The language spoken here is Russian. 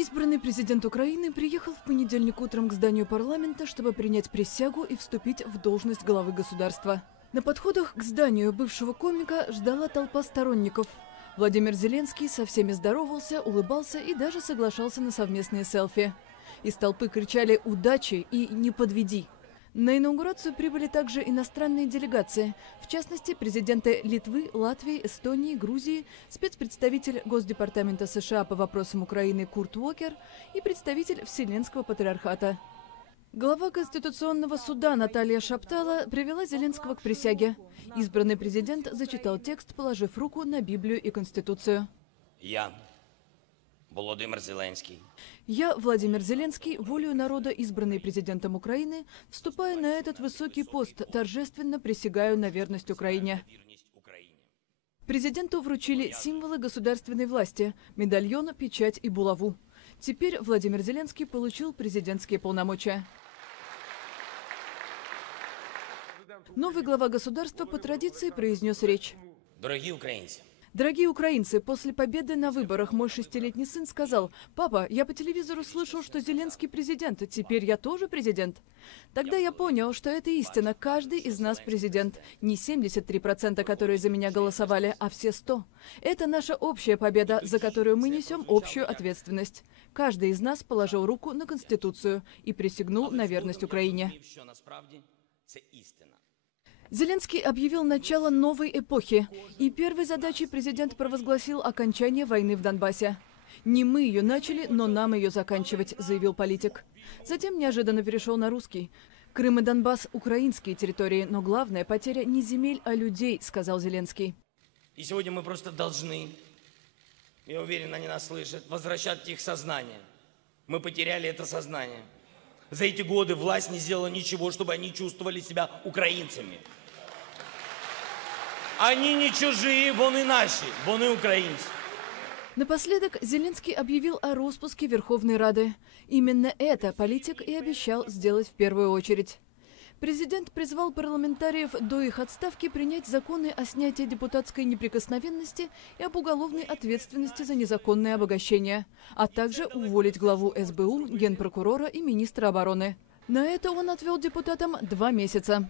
Избранный президент Украины приехал в понедельник утром к зданию парламента, чтобы принять присягу и вступить в должность главы государства. На подходах к зданию бывшего комика ждала толпа сторонников. Владимир Зеленский со всеми здоровался, улыбался и даже соглашался на совместные селфи. Из толпы кричали «Удачи!» и «Не подведи!». На инаугурацию прибыли также иностранные делегации, в частности, президенты Литвы, Латвии, Эстонии, Грузии, спецпредставитель Госдепартамента США по вопросам Украины Курт Уокер и представитель Вселенского патриархата. Глава Конституционного суда Наталья Шаптала привела Зеленского к присяге. Избранный президент зачитал текст, положив руку на Библию и Конституцию. Я, Владимир Зеленский, волею народа, избранный президентом Украины, вступая на этот высокий пост, торжественно присягаю на верность Украине. Президенту вручили символы государственной власти – медальон, печать и булаву. Теперь Владимир Зеленский получил президентские полномочия. Новый глава государства по традиции произнес речь. Дорогие украинцы, после победы на выборах мой 6-летний сын сказал: «Папа, я по телевизору слышал, что Зеленский президент, теперь я тоже президент». Тогда я понял, что это истина, каждый из нас президент. Не 73%, которые за меня голосовали, а все 100%. Это наша общая победа, за которую мы несем общую ответственность. Каждый из нас положил руку на Конституцию и присягнул на верность Украине. Зеленский объявил начало новой эпохи, и первой задачей президент провозгласил окончание войны в Донбассе. «Не мы ее начали, но нам ее заканчивать», — заявил политик. Затем неожиданно перешел на русский. «Крым и Донбасс — украинские территории, но главная потеря не земель, а людей», — сказал Зеленский. И сегодня мы просто должны, я уверен, они нас слышат, возвращать их сознание. Мы потеряли это сознание. За эти годы власть не сделала ничего, чтобы они чувствовали себя украинцами. Они не чужие, вон и наши, вон и украинцы. Напоследок Зеленский объявил о распуске Верховной Рады. Именно это политик и обещал сделать в первую очередь. Президент призвал парламентариев до их отставки принять законы о снятии депутатской неприкосновенности и об уголовной ответственности за незаконное обогащение, а также уволить главу СБУ, генпрокурора и министра обороны. На это он отвел депутатам 2 месяца.